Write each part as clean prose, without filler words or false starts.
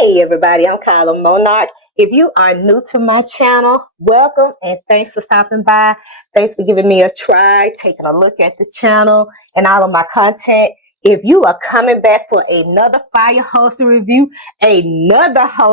Hey everybody, I'm Kyla Monarch. If you are new to my channel, welcome and thanks for stopping by. Thanks for giving me a try, taking a look at the channel and all of my content. If you are coming back for another fire hosting review, another fire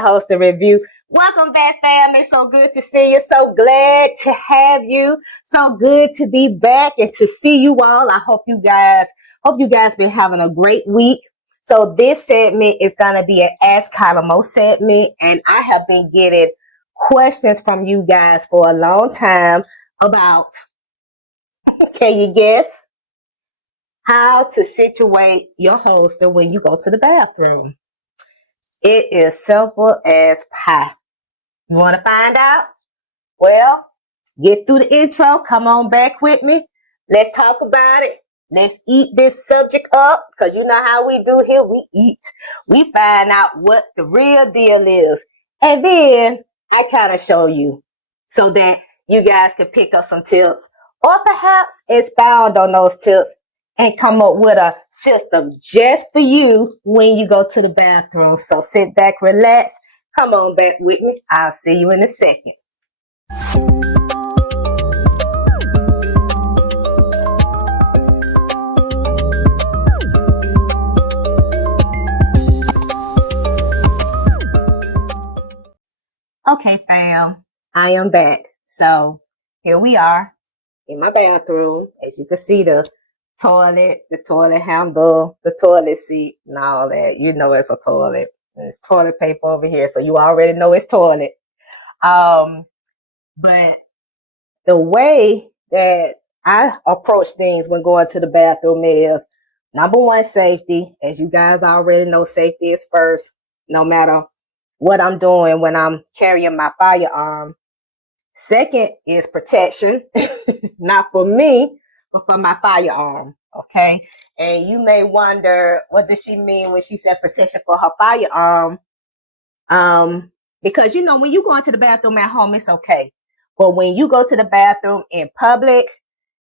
hosting review, welcome back, fam. It's so good to see you. So glad to have you. So good to be back and to see you all. I hope you guys been having a great week. So this segment is going to be an Ask KylaMo segment, and I have been getting questions from you guys for a long time about, can you guess, how to situate your holster when you go to the bathroom? It is simple as pie. You want to find out? Well, get through the intro. Come on back with me. Let's talk about it. Let's eat this subject up, because you know how we do here. We eat. We find out what the real deal is. And then I kind of show you so that you guys can pick up some tips or perhaps expound on those tips and come up with a system just for you when you go to the bathroom. So sit back, relax. Come on back with me. I'll see you in a second. Okay, fam, I am back. So here we are in my bathroom. As you can see, the toilet handle, the toilet seat, and all that. You know it's a toilet. There's toilet paper over here, so you already know it's toilet. But the way that I approach things when going to the bathroom is, number one, safety. As you guys already know, safety is first, no matter what I'm doing when I'm carrying my firearm. Second is protection, not for me, but for my firearm. Okay. And you may wonder, what does she mean when she said protection for her firearm? Because you know, when you go into the bathroom at home, it's okay. But when you go to the bathroom in public,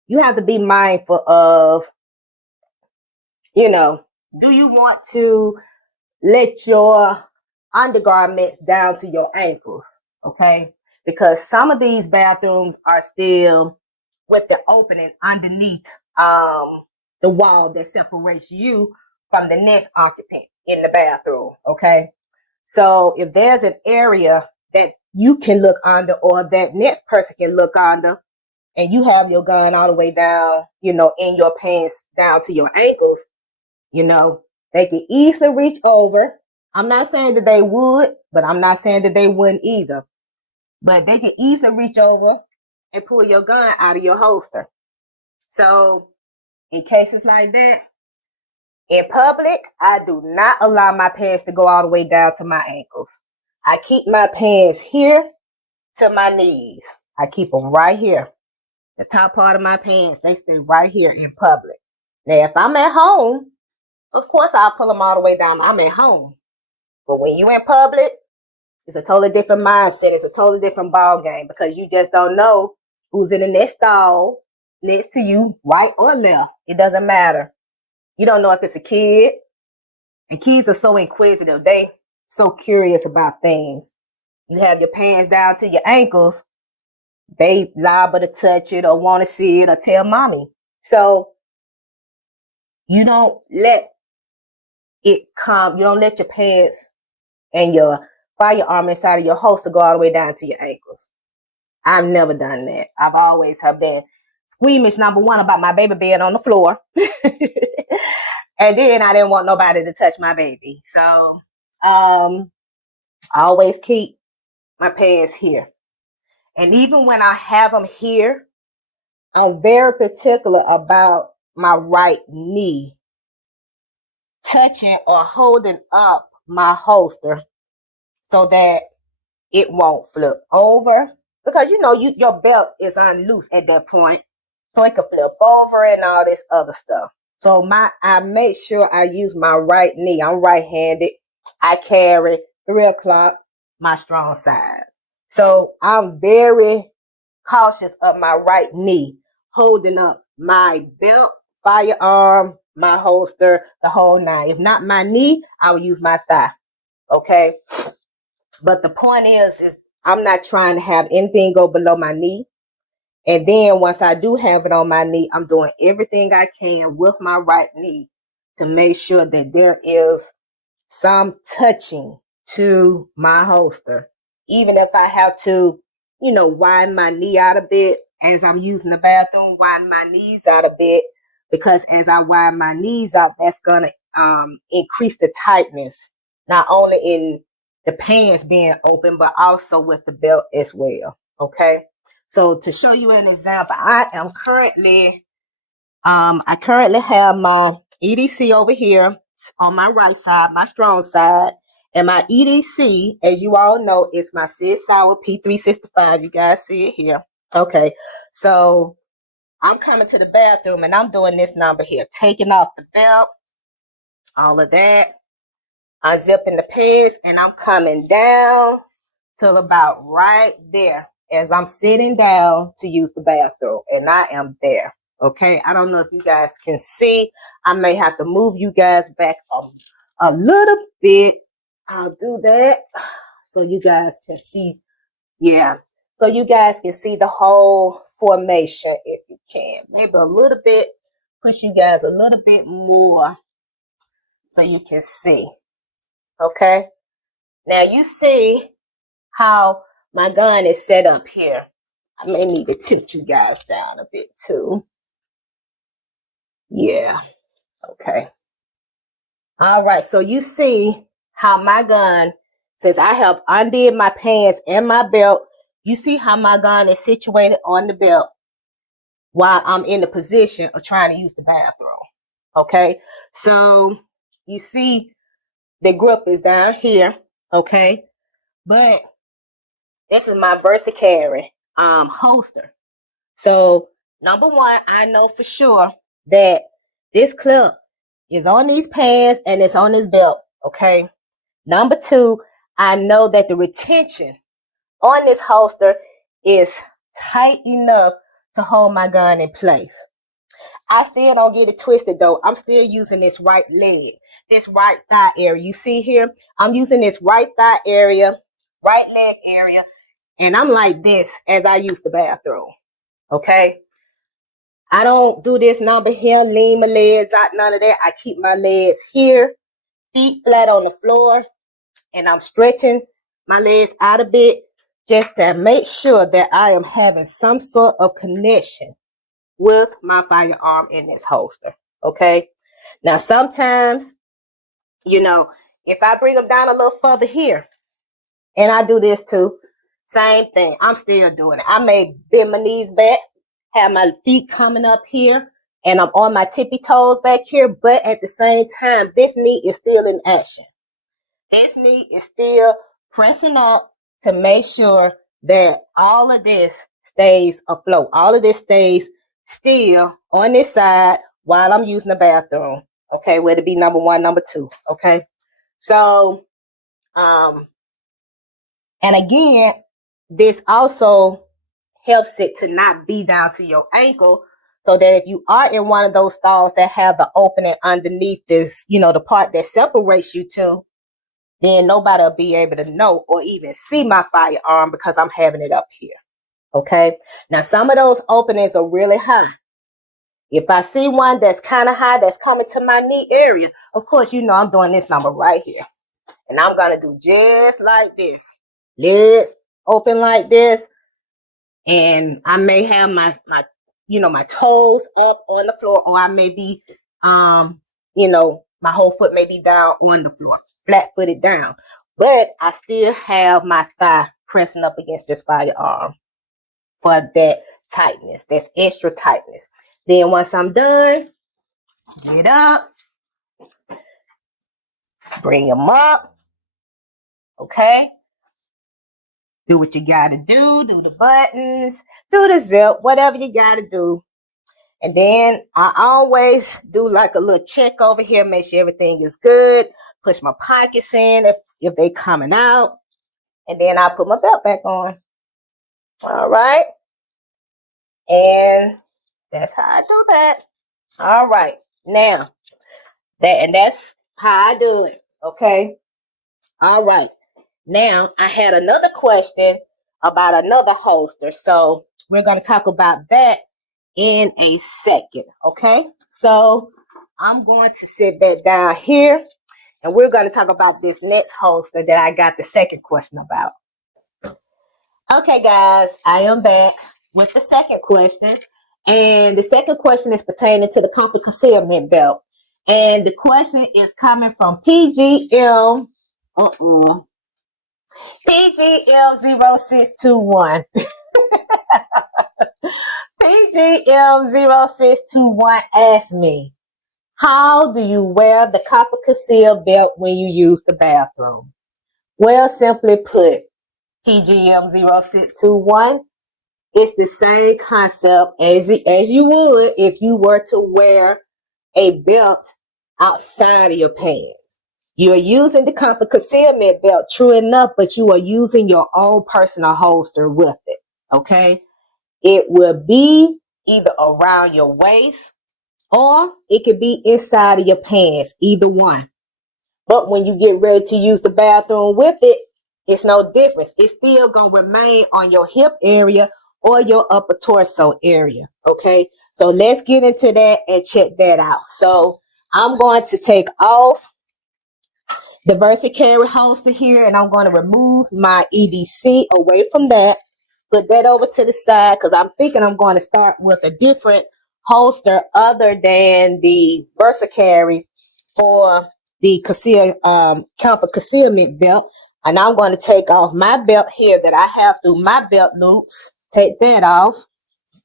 you have to be mindful of, you know, do you want to let your undergarments down to your ankles? Okay. Because some of these bathrooms are still with the opening underneath the wall that separates you from the next occupant in the bathroom. Okay. So if there's an area that you can look under or that next person can look under, and you have your gun all the way down, you know, in your pants down to your ankles, you know, they can easily reach over. I'm not saying that they would, but I'm not saying that they wouldn't either. But they can easily reach over and pull your gun out of your holster. So in cases like that, in public, I do not allow my pants to go all the way down to my ankles. I keep my pants here to my knees. I keep them right here. The top part of my pants, they stay right here in public. Now, if I'm at home, of course I'll pull them all the way down. I'm at home. But when you in public, it's a totally different mindset. It's a totally different ball game, because you just don't know who's in the next stall next to you, right or left. It doesn't matter. You don't know if it's a kid. And kids are so inquisitive. They so curious about things. You have your pants down to your ankles. They liable to touch it or want to see it or tell mommy. So you don't let it come. You don't let your pants and your firearm inside of your holster go all the way down to your ankles. I've never done that. I've always have been squeamish, number one, about my baby being on the floor. And then I didn't want nobody to touch my baby. So I always keep my pants here. And even when I have them here, I'm very particular about my right knee touching or holding up my holster so that it won't flip over. Because you know, your belt is unloose at that point, so it can flip over and all this other stuff. So I make sure I use my right knee. I'm right-handed. I carry 3 o'clock, my strong side. So I'm very cautious of my right knee holding up my belt, firearm, my holster, the whole nine. If not my knee, I will use my thigh. Okay. But the point is I'm not trying to have anything go below my knee. And then once I do have it on my knee, I'm doing everything I can with my right knee to make sure that there is some touching to my holster. Even if I have to, widen my knee out a bit as I'm using the bathroom, widen my knees out a bit, because as I widen my knees out, that's going to increase the tightness, not only in the pants being open, but also with the belt as well. Okay. So to show you an example, I currently have my EDC over here on my right side, my strong side. And my EDC, as you all know, is my Sid Sauer P365. You guys see it here. Okay. So I'm coming to the bathroom and I'm doing this number here. Taking off the belt, all of that. Unzipping the pads and I'm coming down till about right there as I'm sitting down to use the bathroom. And I am there. Okay, I don't know if you guys can see. I may have to move you guys back a little bit. I'll do that so you guys can see. Yeah, so you guys can see the whole formation if you can. Maybe a little bit, push you guys a little bit more so you can see. Okay, now you see how my gun is set up here. I may need to tilt you guys down a bit too. Yeah. Okay. All right. So you see how my gun, since I have undid my pants and my belt, you see how my gun is situated on the belt while I'm in the position of trying to use the bathroom. Okay. So you see the grip is down here. Okay. But this is my VersaCarry holster. So number one, I know for sure that this clip is on these pants and it's on this belt. Okay. Number two, I know that the retention on this holster is tight enough to hold my gun in place. I still don't get it twisted though. I'm still using this right leg, this right thigh area. You see here, I'm using this right thigh area, right leg area, and I'm like this as I use the bathroom. Okay. I don't do this number here, lean my legs out, none of that. I keep my legs here, feet flat on the floor, and I'm stretching my legs out a bit just to make sure that I am having some sort of connection with my firearm in this holster. Okay. Now, sometimes, if I bring them down a little further here, and I do this too, same thing. I'm still doing it. I may bend my knees back, have my feet coming up here, and I'm on my tippy toes back here, but at the same time, this knee is still in action. This knee is still pressing up to make sure that all of this stays afloat. All of this stays still on this side while I'm using the bathroom. Okay, whether it be number one, number two. Okay. So, and again, this also helps it to not be down to your ankle, so that if you are in one of those stalls that have the opening underneath this, the part that separates you two, then nobody will be able to know or even see my firearm because I'm having it up here. Okay. Now, some of those openings are really high. If I see one that's kind of high, that's coming to my knee area, of course, I'm doing this number right here. And I'm going to do just like this. Legs open like this. And I may have my toes up on the floor, or I may be, my whole foot may be down on the floor, flat-footed down. But I still have my thigh pressing up against this firearm for that tightness, that's extra tightness. Then once I'm done, get up, bring them up, okay? Do what you gotta do the buttons, do the zip, whatever you gotta do. And then I always do like a little check over here, make sure everything is good, push my pockets in if they coming out, and then I put my belt back on. All right. And that's how I do that. All right. Now, that's how I do it. Okay. All right. Now, I had another question about another holster. So we're going to talk about that in a second. Okay. So I'm going to sit back down here and we're going to talk about this next holster that I got the second question about. Okay, guys, I am back with the second question. And the second question is pertaining to the comfort concealment belt. And the question is coming from PGM. PGM0621. PGM0621 asked me, how do you wear the comfort conceal belt when you use the bathroom? Well, simply put, PGM0621, it's the same concept as you would if you were to wear a belt outside of your pants. You are using the comfort concealment belt, true enough, but you are using your own personal holster with it. Okay? It will be either around your waist or it could be inside of your pants, either one. But when you get ready to use the bathroom with it, it's no difference. It's still going to remain on your hip area or your upper torso area. Okay. So let's get into that and check that out. So I'm going to take off the VersaCarry holster here and I'm going to remove my EDC away from that. Put that over to the side because I'm thinking I'm going to start with a different holster other than the VersaCarry for the comfort concealment belt. And I'm going to take off my belt here that I have through my belt loops. Take that off.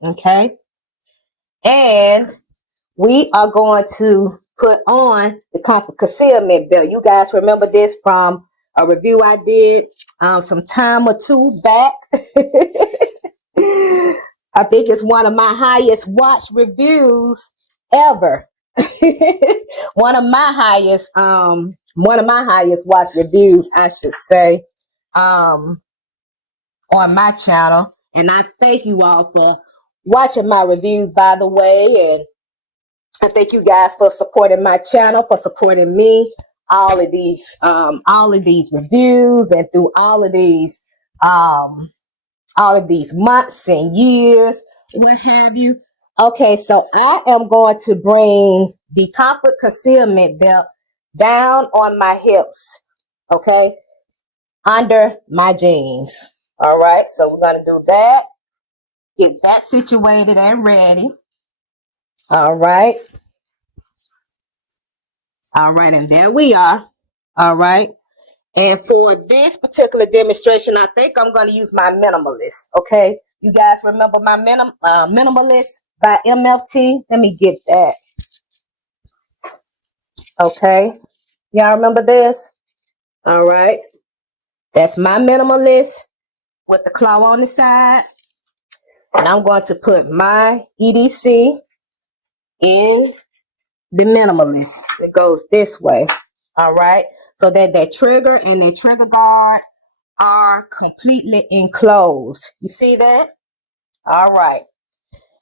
Okay. And we are going to put on the comfort concealment belt. You guys remember this from a review I did some time or two back. I think it's one of my highest watched reviews ever. one of my highest watched reviews, I should say, on my channel. And I thank you all for watching my reviews, by the way. And I thank you guys for supporting my channel, for supporting me, all of these reviews and through all of these months and years, what have you. Okay, so I am going to bring the comfort concealment belt down on my hips, okay, under my jeans. All right, so we're going to do that. Get that situated and ready. All right. All right, and there we are. All right. And for this particular demonstration, I think I'm going to use my minimalist. Okay. You guys remember my minimalist by MFT? Let me get that. Okay. Y'all remember this? All right. That's my minimalist with the claw on the side. And I'm going to put my EDC in the minimalist. It goes this way. All right. So that trigger and that trigger guard are completely enclosed. You see that? All right.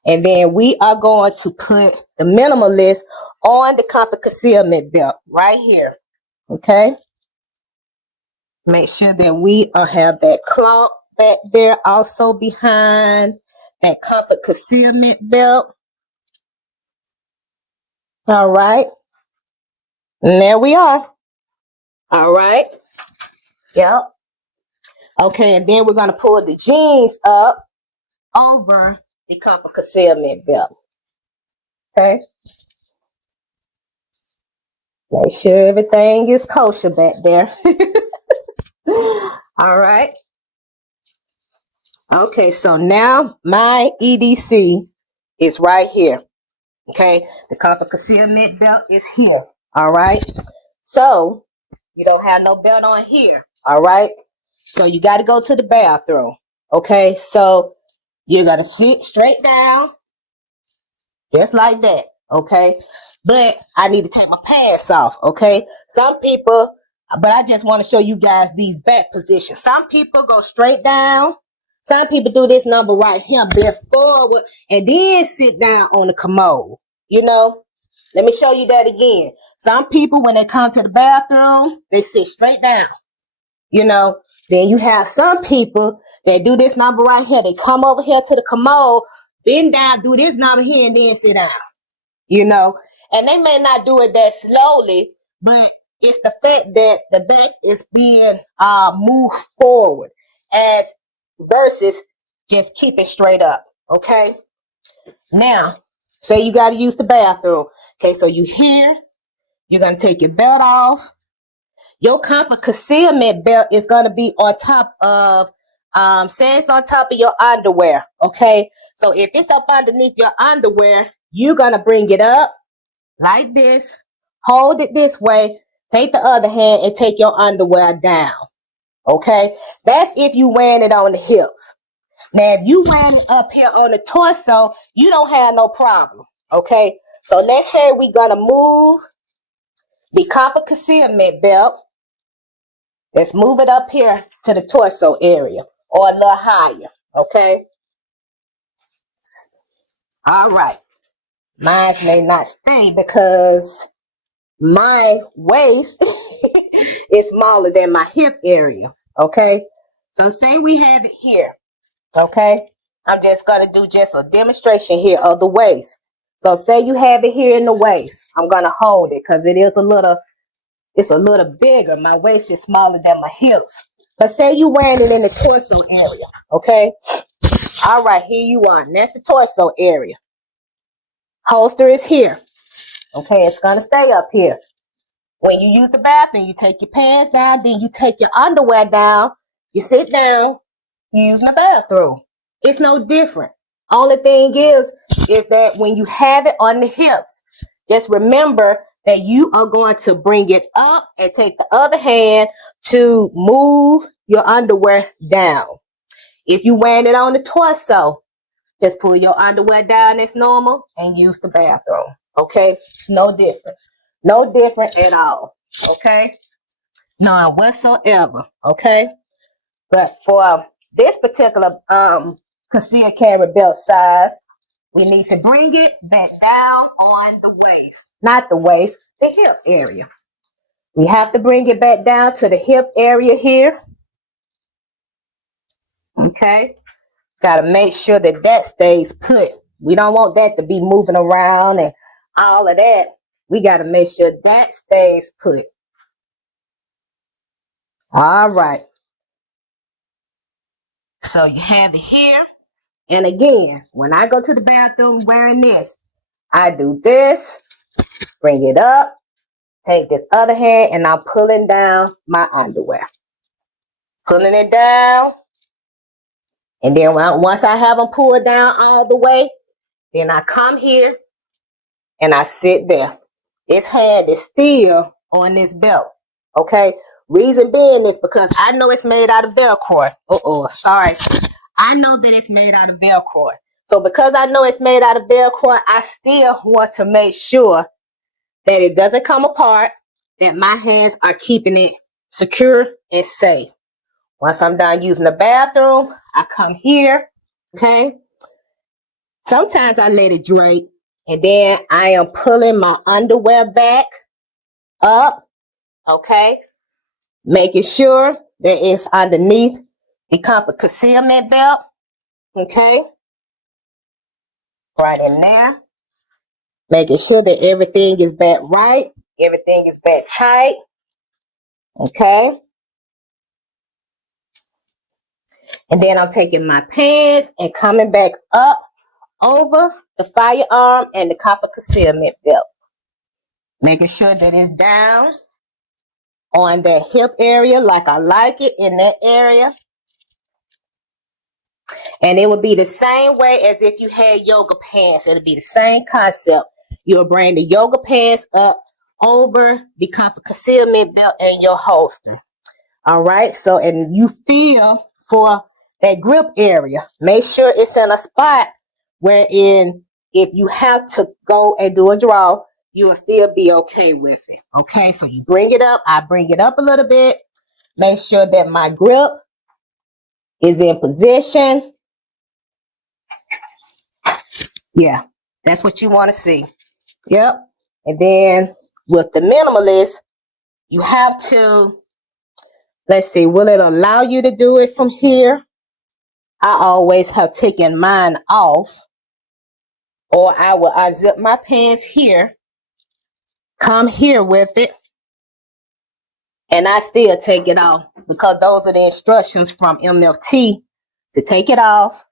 And then we are going to put the minimalist on the comfort concealment belt right here. Okay. Make sure that we have that cloth back there also behind that comfort concealment belt. All right. And there we are. All right. Yep. Okay. And then we're going to pull the jeans up over the comfort concealment belt. Okay. Make sure everything is kosher back there. All right. Okay, so now my EDC is right here. Okay, the comfort concealment belt is here. All right. So you don't have no belt on here. All right. So you got to go to the bathroom. Okay, so you're going to sit straight down just like that. Okay, but I need to take my pants off. Okay, some people, but I just want to show you guys these back positions. Some people go straight down. Some people do this number right here, bend forward, and then sit down on the commode. You know, Let me show you that again. Some people, when they come to the bathroom, they sit straight down. You know, then you have some people that do this number right here. They come over here to the commode, bend down, do this number here, and then sit down. You know, and they may not do it that slowly, but it's the fact that the back is being moved forward as versus just keep it straight up. Okay. Now, say you got to use the bathroom. Okay, so you here, you're gonna take your belt off. Your comfort concealment belt is gonna be on top of, say it's on top of your underwear. Okay, so if it's up underneath your underwear, you're gonna bring it up like this, hold it this way, take the other hand and take your underwear down. Okay, that's if you wearing it on the hips. Now, if you wearing it up here on the torso, you don't have no problem. Okay, so let's say we're gonna move the copper concealment belt. Let's move it up here to the torso area or a little higher. Okay, all right. Mine may not stay because my waist is smaller than my hip area. Okay, so say we have it here. Okay, I'm just gonna do just a demonstration here of the waist. So say you have it here in the waist. I'm gonna hold it because it's a little bigger. My waist is smaller than my hips. But say you wearing it in the torso area. Okay, all right, here you are. And that's the torso area. Holster is here. Okay, it's gonna stay up here. When you use the bathroom, you take your pants down, then you take your underwear down, you sit down, you use the bathroom. It's no different. Only thing is that when you have it on the hips, just remember that you are going to bring it up and take the other hand to move your underwear down. If you're wearing it on the torso, just pull your underwear down as normal and use the bathroom. Okay? It's no different. No different at all. Okay? None whatsoever. Okay? But for this particular conceal carry belt size, we need to bring it back down on the waist. Not the waist, the hip area. We have to bring it back down to the hip area here. Okay? Got to make sure that that stays put. We don't want that to be moving around and all of that. We got to make sure that stays put. All right. So you have it here. And again, when I go to the bathroom wearing this, I do this, bring it up, take this other hand, and I'm pulling down my underwear. Pulling it down. And then once I have them pulled down all the way, then I come here and I sit there. This hand is still on this belt. Okay? Reason being is because I know it's made out of Velcro. Sorry. I know that it's made out of Velcro. So because I know it's made out of Velcro, I still want to make sure that it doesn't come apart, that my hands are keeping it secure and safe. Once I'm done using the bathroom, I come here, okay? Sometimes I let it drape, and then I am pulling my underwear back up, okay? Making sure that it's underneath the comfort concealment belt, okay? Right in there. Making sure that everything is back right, everything is back tight, okay? And then I'm taking my pants and coming back up over the firearm and the comfort concealment belt. Making sure that it's down on that hip area like I like it in that area. And it would be the same way as if you had yoga pants. It'll be the same concept. You'll bring the yoga pants up over the comfort concealment belt and your holster. All right. So, and you feel for that grip area. Make sure it's in a spot wherein if you have to go and do a draw, you will still be okay with it. Okay. So you bring it up. I bring it up a little bit. Make sure that my grip is in position. Yeah, that's what you want to see. Yep. And then with the minimalist, you have to, let's see, will it allow you to do it from here? I always have taken mine off, or I will unzip my pants here, come here with it, and I still take it off because those are the instructions from MFT to take it off.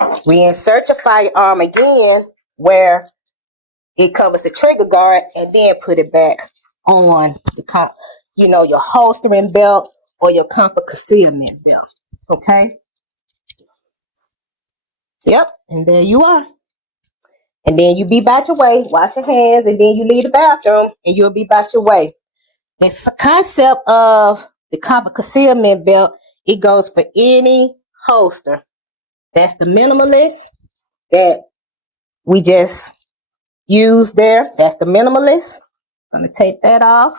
Reinsert your firearm again where it covers the trigger guard, and then put it back on the your holstering belt or your comfort concealment belt. Okay. Yep. And there you are. And then you be about your way, wash your hands, and then you leave the bathroom and you'll be about your way. This concept of the comfort concealment belt, it goes for any holster. That's the minimalist that we just used there. That's the minimalist. I'm going to take that off.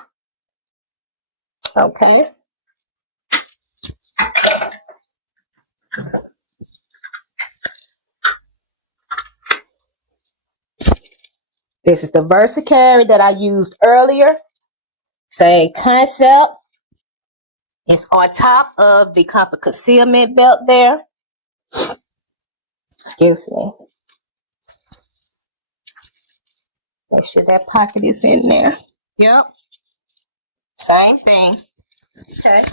Okay. This is the VersaCarry that I used earlier. Same concept. It's on top of the comfort concealment belt there. Excuse me. Make sure that pocket is in there. Yep. Same thing. Okay.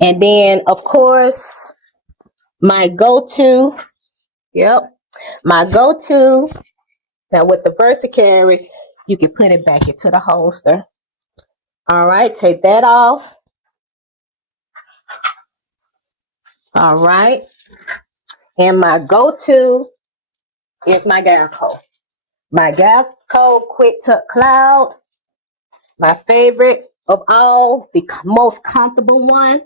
And then, of course, my go-to. Yep. My go-to. Now, with the VersaCarry, you can put it back into the holster. All right. Take that off. All right. And my go-to is my Galco. My Galco Quick Tuck Cloud. My favorite of all, the most comfortable one.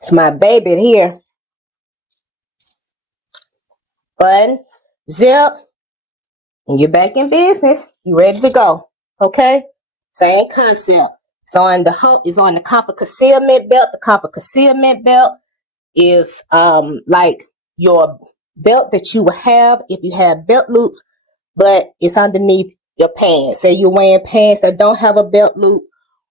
It's my baby here. Button, zip, and you're back in business. You ready to go. Okay? Same concept. It's on the comfort concealment belt. The comfort concealment belt is like your belt that you will have if you have belt loops, but it's underneath your pants. Say you're wearing pants that don't have a belt loop,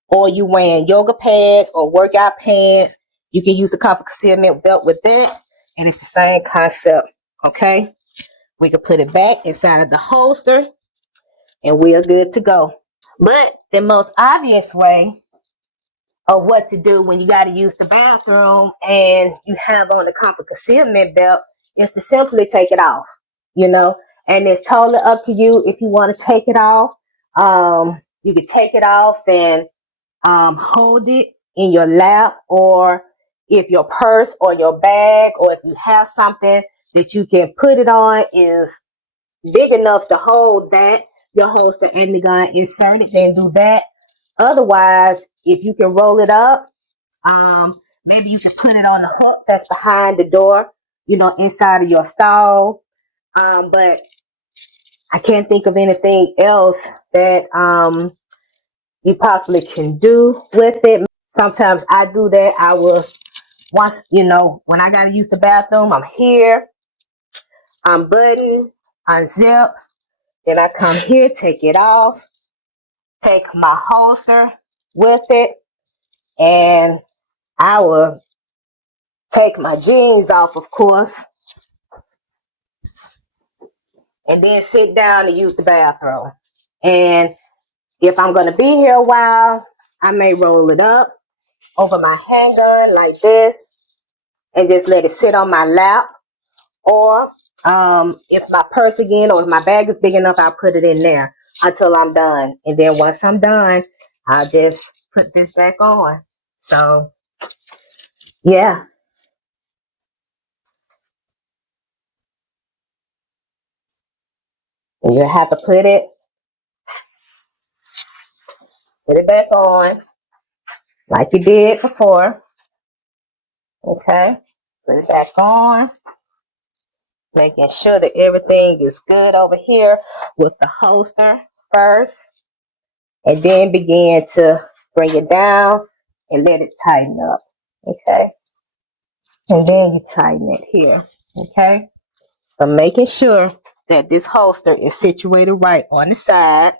or you wearing yoga pants or workout pants, you can use the comfort concealment belt with that, and it's the same concept. Okay, we can put it back inside of the holster, and we are good to go. But the most obvious way of what to do when you got to use the bathroom and you have on the comfort concealment belt is to simply take it off, and it's totally up to you if you want to take it off. You can take it off and hold it in your lap, or if your purse or your bag, or if you have something that you can put it on is big enough to hold that, your holster and the gun inserted, then do that. Otherwise, if you can roll it up, maybe you can put it on the hook that's behind the door, inside of your stall. But I can't think of anything else that you possibly can do with it. Sometimes I do that. I will, once, when I got to use the bathroom, I'm here, I'm button, unzip, then I come here, take it off, take my holster with it, and I will take my jeans off, of course, and then sit down and use the bathroom. And if I'm going to be here a while, I may roll it up over my handgun like this and just let it sit on my lap. Or if my purse again or if my bag is big enough, I'll put it in there until I'm done. And then once I'm done, I'll just put this back on. So, yeah. And you have to put it back on like you did before. Okay. Put it back on. Making sure that everything is good over here with the holster first. And then begin to bring it down and let it tighten up. Okay. And then you tighten it here. Okay. But making sure that this holster is situated right on the side.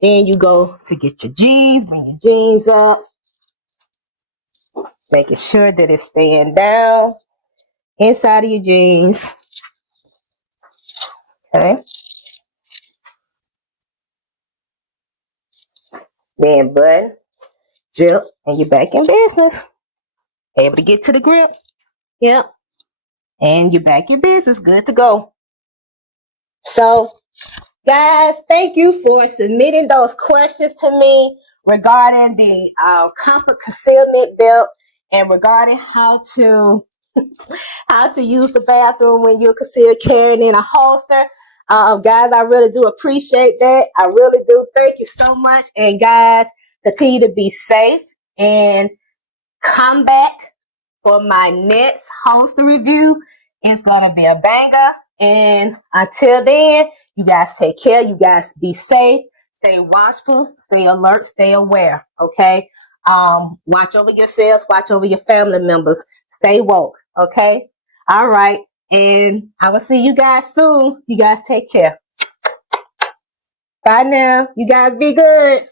Then you go to get your jeans, bring your jeans up, making sure that it's staying down inside of your jeans. Okay. Then button, zip, and you're back in business. Able to get to the grip. Yep. And you're back in business. Good to go. So, guys, thank you for submitting those questions to me regarding the comfort concealment belt and regarding how to use the bathroom when you're concealed carrying in a holster. Guys, I really do appreciate that. I really do. Thank you so much. And guys, continue to be safe and come back for my next holster review. It's going to be a banger. And until then, you guys take care. You guys be safe. Stay watchful. Stay alert. Stay aware. Okay? Watch over yourselves. Watch over your family members. Stay woke. Okay? All right. And I will see you guys soon. You guys take care. Bye now. You guys be good.